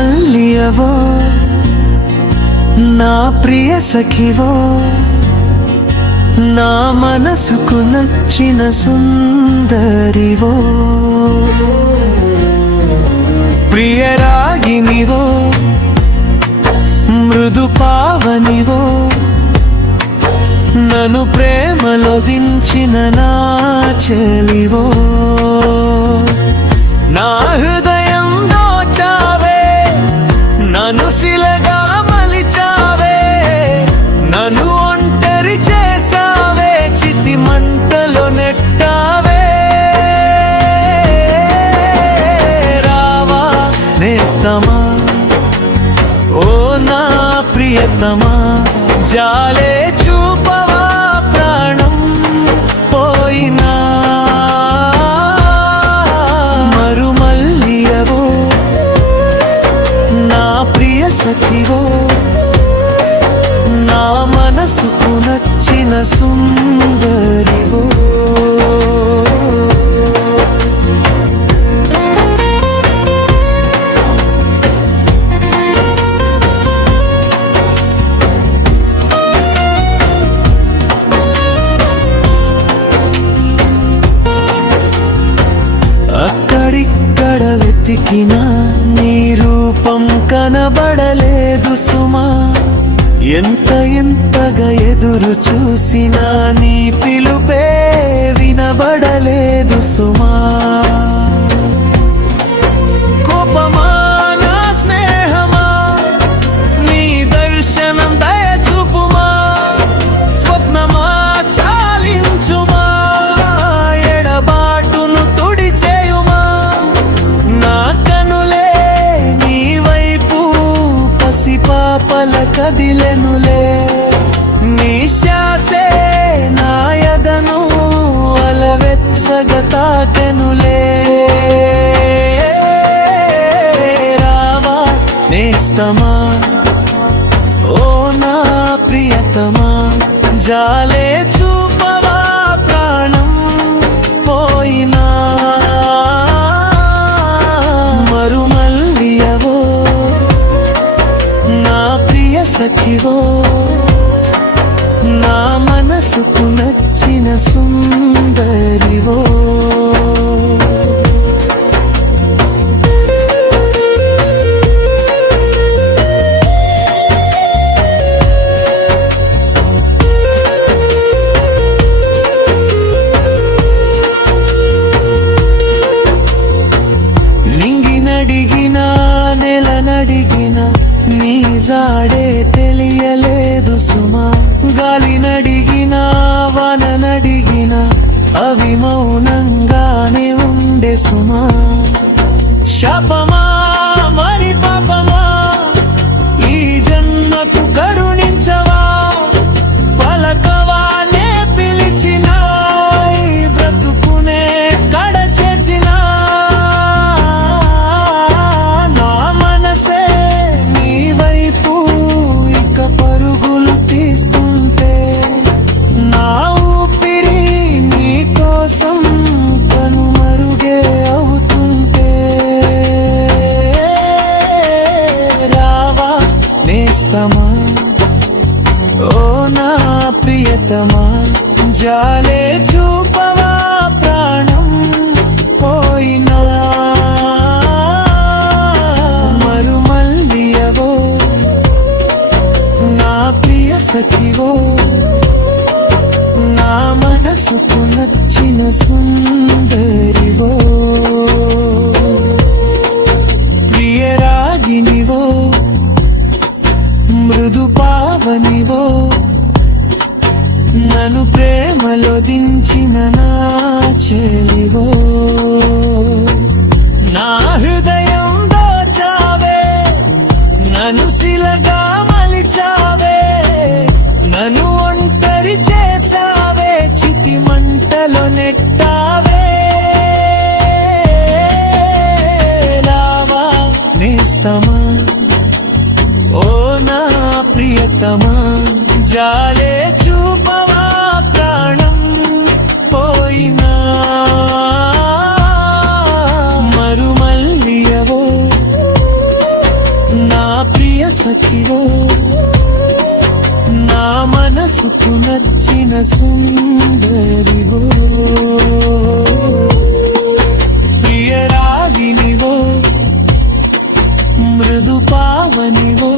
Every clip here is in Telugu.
మరుమల్లియవో నా ప్రియ సఖివో నా మనసుకు నచ్చిన సుందరివో ప్రియరాగినివో మృదు పావనివో నన్ను ప్రేమలో దించిన నా చెలివో నా హృదయం దోచావే నన్ను శిలగా మలిచావే నన్ను ఒంటరి చేసావే చితి మంటలో నెట్టావే రావా నేస్తమా ఓ నా ప్రియతమా జాలే చూపవా ప్రాణం పోయినా మరుమల్లియవో నా ప్రియ సఖివో నా మనసుకు నచ్చిన సుందరివో అక్కడిక్కడ వెతికినా నీ రూపం కనబడలేదు సుమా ఎంతగా ఎదురు చూసినా నీ పిలుపే వినబడలేదు సుమా కోపమా నా స్నేహమా నీ దర్శనం దయ చూపుమా స్వప్నమా చాలించుమా ఎడబాటును తుడిచేయుమా నా కనులే నీ వైపు పసిపాపల కదిలెనులే నీ శ్వాసే నా యదను అలవెచ్చగా తాకెనులే రావా నేస్తమా ఓ నా ప్రియతమా జాలే చూపవా ప్రాణం పోయినా మరుమల్లియవో నా ప్రియ సఖివో నా మనసుకు నచ్చిన సుందరివో నింగినడిగినా నెలనడిగినా నీ జాడే తెలియలేదు సుమా గాలినడిగినా వాననడిగినా అవి మౌనంగానే ఉండే సుమా శాపమా మరి పాపమా ఈ జన్మకు కరుణించవా పలకవానే పిలిచినా ఈ బ్రతుకునే కడ చేర్చినా నా మనసే నీ వైపు ఇక పరుగులు తీస్తుంటే నా ఊపిరి నీ కోసం కనుమరుగే అవుతుంటే రావా నేస్తమా ఓ నా ప్రియతమా జాలే చూపవా ప్రాణం పోయినా మరుమల్లియవో నా ప్రియ సఖివో నా మనసుకు నచ్చిన సుందరివో ప్రియరాగినివో మృదు పావనివో నన్ను ప్రేమలో దించిన నా చెలివో నా హృదయం దోచావే నన్ను శిలగా మలిచావే నన్ను ఒంటరి చేసావే చితి మంటలో నెట్టావే రావా నేస్తమా ఓ నా ప్రియతమా జాలే చూపవా ప్రాణం పోయినా మరుమల్లియవో పూచిన సుందరివో ప్రియరాగినివో మృదు పావనివో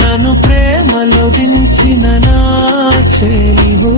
నన్ను ప్రేమలో దించిన నా చెలివో